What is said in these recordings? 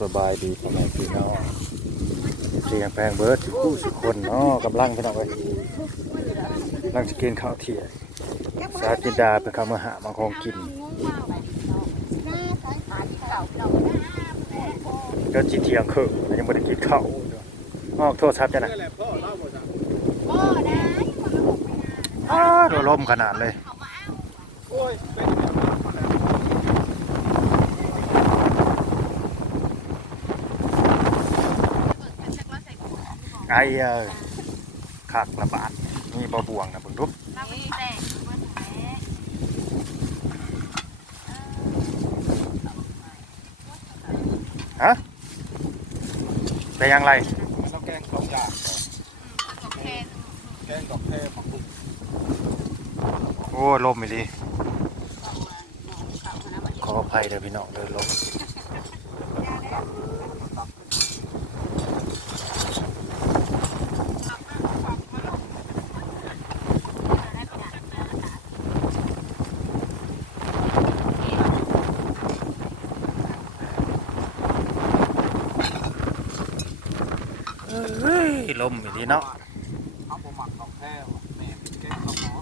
สบายดีพ่อแม่พี่น้องเสียงแพงเบิร์ดคู่สุคนเนาะกำลังพี่น้องเอ้ยกำลังจะกินข้าวเที่ยงสาจินดาไปเข้ามหามาของกินก็จีเทียงครึ่งยังไม่ได้กินข้าวออกโทษครับจ้ะนะอ้าโดนลมขนาดเลย อ้เออขากระบาดนี่บ่บวงนะเบิ่งดูฮะเป็นยังไงมันต้องแกงสองอย่างแกงดอกแครผักบุ้งโอ้ลมอีหลีขออภัยเด้อพี่น้องเด้อลมเฮ้ย ลมอีหลีเนาะเอาผมหมักดอกแครว่ะแม่แกงข้าหมอ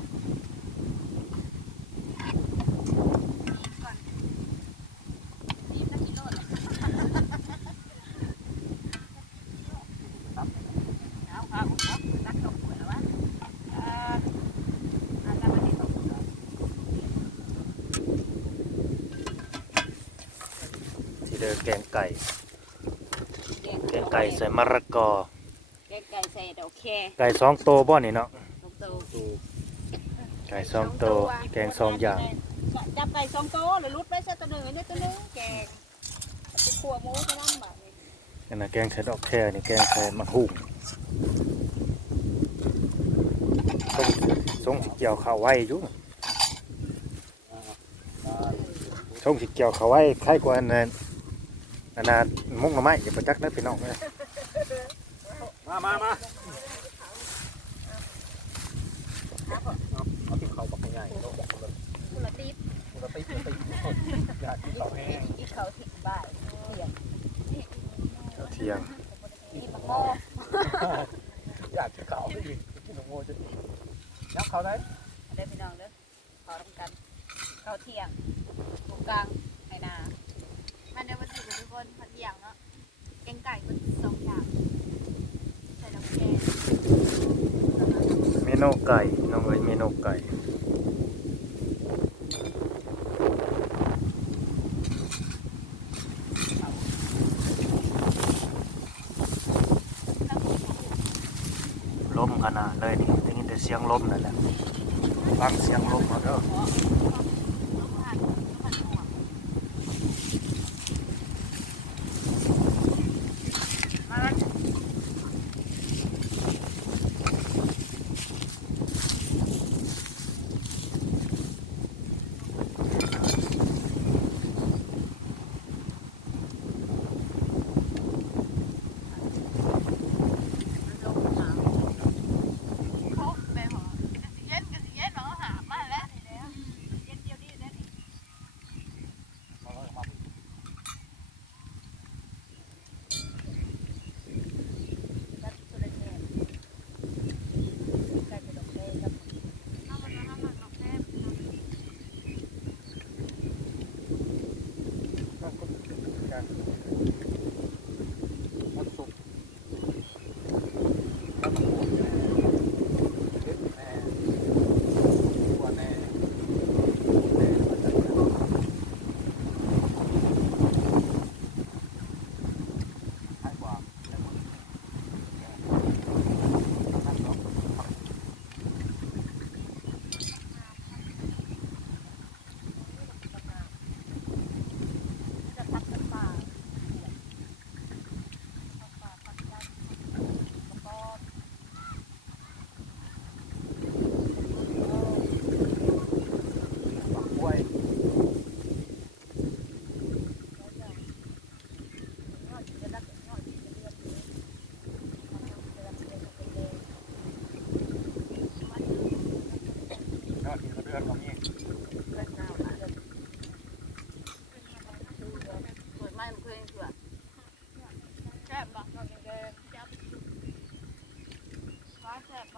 ที่เดินแกงไก่ แกงไก่ใส่มะระกอ ก่ใส่ดอกแคไก่สองโตวบ่นี่เนาะลูกโตไก่สองโตวแกงสองอย่างจับไก่สองโตหรือรุดไปซะตัวหนึ่งอันนี้ตัวหนึ่งแกงไปขั่วหมูจะน้ำแบบนี้นี่นะแกงใส่ดอกแค่นี่แกงใส่มะฮุ่งต้องทรงสิเกี่ยวข้าวไว้อยู่ทรงสิเกี่ยวข้าวไว้คล้ายกว่าอันนั้นอันนั้นมุกหน่อไม้อย่าไปจักนะพี่น้องเอ้ย มามามาเอาที่เขาบักใหญ่เอาบอกเลยกุละตีบปกติปกติอยากกินข้าวแห้งอีกเขาถิบบ่ายเสียงข้าเที่ยงอีกมะโม่อยากกินข้าวไม่กินกินหมูจะดียับเขาได้เด้อพี่น้องเด้อขอทำกันเข้าเที่ยงตรงกลางไหนามันเดี๋ยวมาถือทุกคนพันอย่างเนาะแกงไก่มันสองอย่างใส่ดอกแค นกไก่น้องเอ้ยเมนูไก่ลมขนาดเลยนี่ได้ยินแต่เสียงลมนั่นแหละฟังเสียงลมมาเด้อ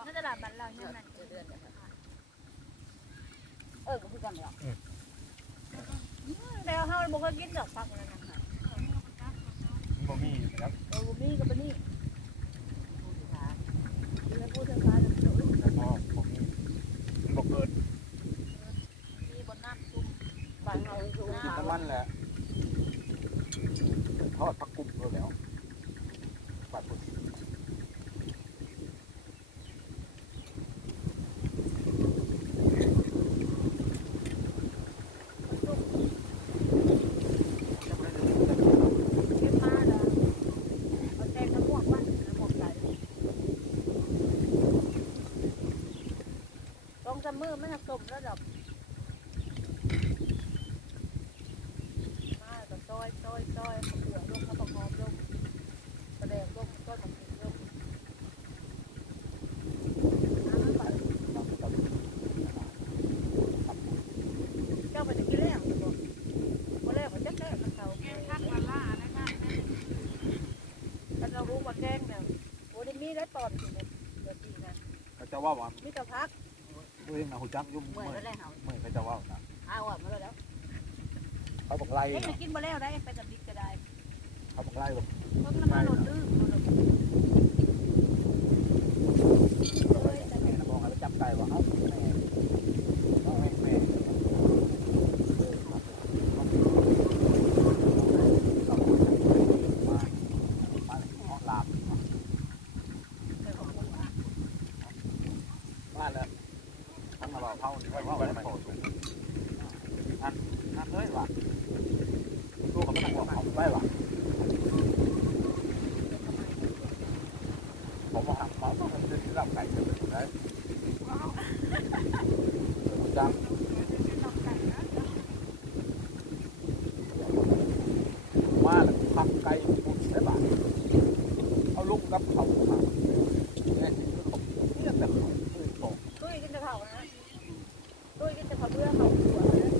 าแซ่บบ่ในตลาดบ้านเราเนี่ยมันเดือนกันเออก็คือกันหรอกแล้วเฮาบ่เคยกินดอกผักนั่นน่ะบ่มีอยู่นะครับเออมีก็บ่นี่ผู้ศึกษาแล้วผู้ศึกษาจะโดดแต่บ่มีมันบ่เกิดมีบนน้ำจุ่มบ้านเฮาอยู่น้น้ำมันแหละทอดผักกุ้งแล้วปัดปุ๊บำเก็บมาแล้วเอาแกงน้ำหมวกบ้านน้ำหมวกใส่ ตรงจมือมันจะสมแล้วดอกมาก็ซอยซอยซอยเปลือลงมาประกอบลงกระแดงลงก้นของลงน้ำไปเจ้าไปจะกินแล้วหรือบ่บ่แล้วก็จักแล้วมันเขาแกงทักมาล่านะคะถ้าเรารู้ว่าแกงเนี่ยโอ้ได้มีได้ตอนสิเนี่ยเดี๋ยวดีนะเขาจะว่าว่ามีแต่พัก เองนะหูจักยุ่งเมื่เมื่ออยแล้วได้เห่าเมื่อยเขาจะว่านะเอาอะมาแล้วเขาบอกไล่เอ๊ะมันกินมาแล้วได้ไปกับดิกก็ได้เขาบอกไล่แบบเพราะมันมาหล่นดื้อหล่นแม่นะบอกให้จับได้ว่าเอ้าแม่เอาแม่แม่มามาลาบมาแล้วทั้งมาหล่อเผานี่ว่าว่าโผล่อันอันเอ้ยว่ะตัวกับมันบอกผมได้ว่ะ ผมมาหักเขาต้องเป็นที่รับไก่กันเลยนะจังมาแล้วพักไก่ปุ่นได้บ้างเอาลูกกับเขาค่ะเนี่ยคือผมเนี่ยแต่เขาคือผม ตุ้ยกินแต่เผานะตุ้ยกินแต่เผาเบื่อเผาหัวนะ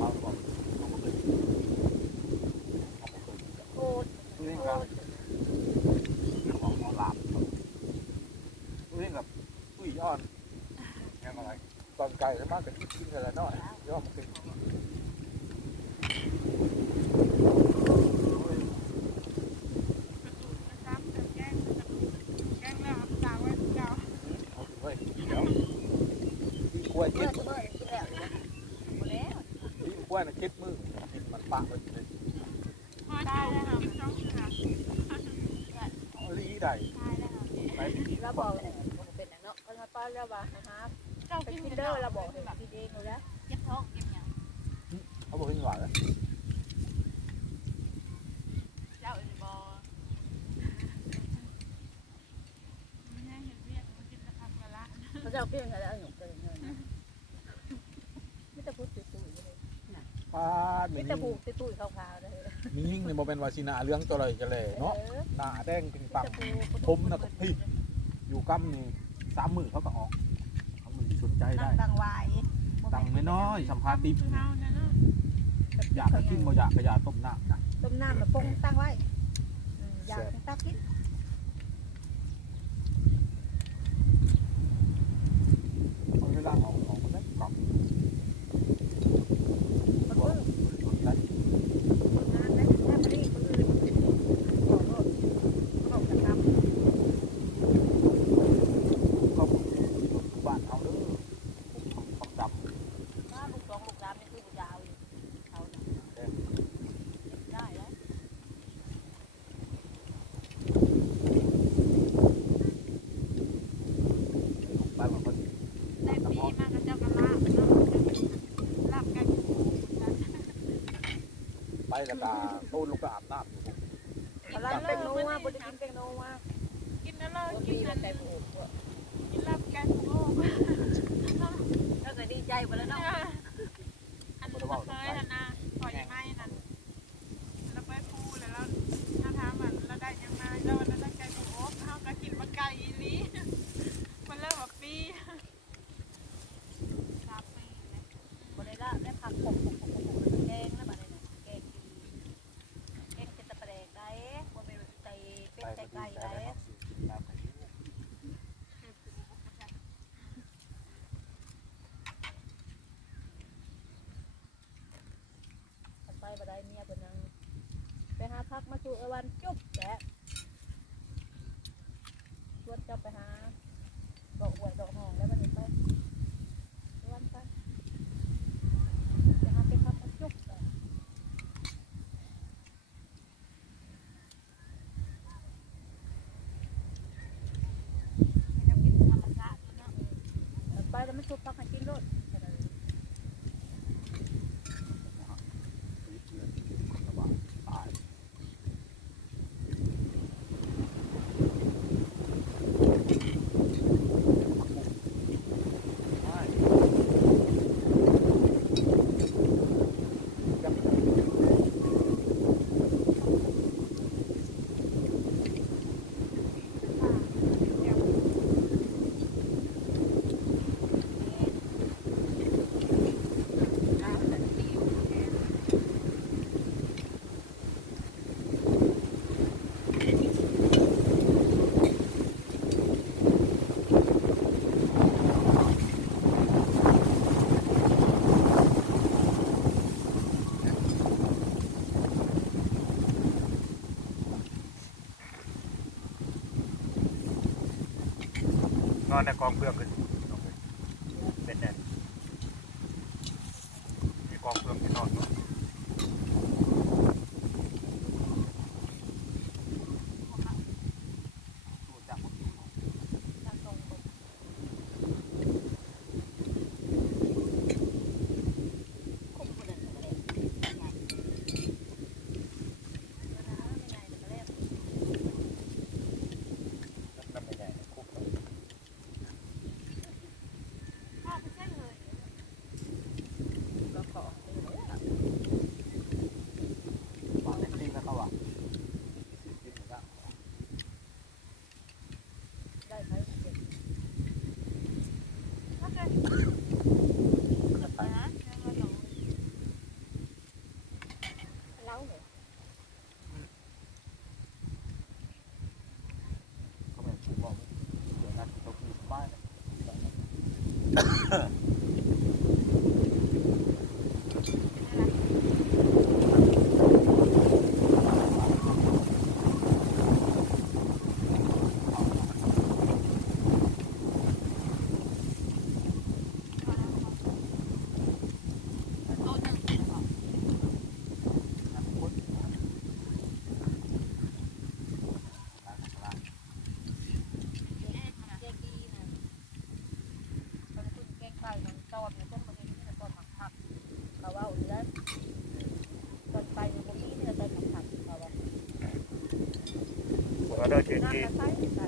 มาบอกเขาบอกเลยเขาบอกเลย โคตร นี่ โค ครับ ตร ของหมอลาบนี่กับตุ้ยย้อนแค่อะไรตอนไกินกันละน้อยย้อนมันเป็นซ้ำแต่แกงแกงแล้วตากไว้เก่าเอาถึงไว้เดี๋ยวที่กล้วยเจ็อดเมื่อกินแล้วหมดแล้วที่กล้วยน่ะเจ็ดมือกินมันปะไปเลยพอได้แล้วค่ะจ้องเสือกเอาลีได้ได้แล้วค่ะไปเราบอกเป็นเนาะคนมาป้าแล้วว่านะครับ เจ้าไปกินกินเด้เด้ออเราเราบบออกกให้กินเองเลยนะเก็บท้องเก็บหยังเขาบอกให้หวานแล้วเจ้าอื่นบ่ไม่ให้เห็นเวียดมันกินตะคำละละเขาจะเอาเพียงอะไรเอาหนุ่มเกินเงินไม่แต่พูดตุ้ยเลยปลาหไม่นึ่งแต่ผูกตุ้ยขาวๆเลยมียิ่งในโมเป็นวาชินาเรื่องตัวเลยกันเลยเนาะหน้าแดงปิงปังผมนะกับพี่อยู่กั้มนี่สามมือเขาก็ออกเขามือสน ใจนั่ได้งตังวายตังไม่น้อยสัมภาษณ์ติ๊บเฮาเนี่ยเนาะอยากจะกินบ่อยากก็อยากต้มน้ำนะต้มน้ำแบบปงตั้งไว้อยากตักกิน เอาเวลาออกออกมาได้กล่อง มันเพิ่ม สนใจ งานแล้วแม่มาดีคนอื่นบอกว่าบอกกันทำ ก็บ้านเขาเด้อคำดำ ถ้าลูกสองลูกสามนี่คือบุญยาวอยู่เขาได้แล้ว บ้านมันก็ ได้ปีมาก็เจ้าก็ลาบเนาะลาบกันอยู่กัน ไป แล้วก็โต้นลูกก็อาบน้ำอยู่พลังเป็นโนว่าบุญกินเป็นโนวากินแล้วเรากินแต่นั่นใจผูกกินลาบแกันโอ้แล้วก็ดีใจไปแล้วเนาะอันนี้เคยแล้วนะปล่อยไม้นั่นแล้วไปพูแล้วถ้าถามว่าเราได้ยังไงแล้วเราได้ไก่โอ๊กเฮาก็กินมาไก่อีนี้มันเริ่มว่าปีสาปีแล้วบริละได้ผักปกปกปกปกแกงแล้วแบบนี้แกงแกงเป็นตะแปรได้บนเป็นใจเป็นใจ บ่ได้เมียเพิ่นยังไปหา วันจุ๊บแกะชวนเจ้าไปหาดอกหวยดอกหองแล้วมันไปวันไปไปหาไปพักมาจุ๊บแกะให้เรากินธรรมชาติเนาะไปแล้วมันชุบพักให้กินโลดแค่นั้นเลย สบายตาย น อนในกองเปลือกเล Ha ขึ้นแกงไก่น้องจอมเนี่ยต้นประเด็นนี่ตอนหมักผักเขาว่าเนื้อตอนไปเนี่ยพวกนี้เนี่ยตอนหมักผักเขาว่าผมก็ได้เฉยน่าจีจะใช้ใส่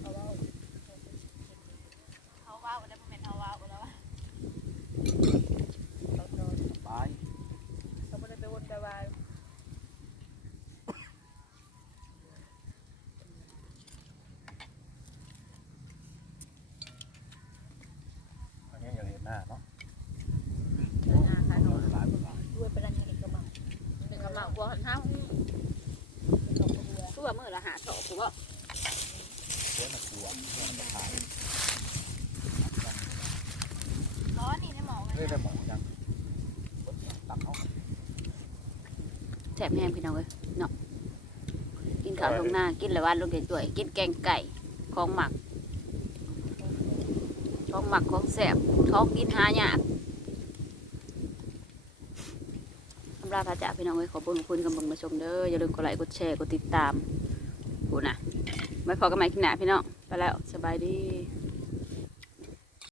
เขาว่า เขาว้าวแล้วมันเป็นเขาว้าวแล้ว เขานอน สบาย เขาไม่ได้ไปวนไปวาย อันนี้อย่างเห็นหน้าเนาะ งานขายนอน หลายประการ ด้วยไปรันยังอีกกระมัง หนึ่งกำลังกลัวหันเท้า เป็นดอกกระเบือ ตัวมือละหาโถ กูว่าเยอะนะกลัวเยอะนะขายร้อนนี่ในหมอไงเฮ้ยได้หมอยังตักเขาแสบแห้งพี่น้องเอ้ยเนาะกินข้าวลงหน้ากินละวันลงเกจ่วยกินแกงไก่ของหมักของหมักของแสบของกินหายากทำลาพระจ่าพี่น้องเอ้ยขอบคุณขอบคุณกำลังมาชมเด้ออย่าลืมกดไลค์กดแชร์กดติดตามกู นะไว้พอกันใหม่คลิปหน้าพี่น้องไปแล้วสบายดี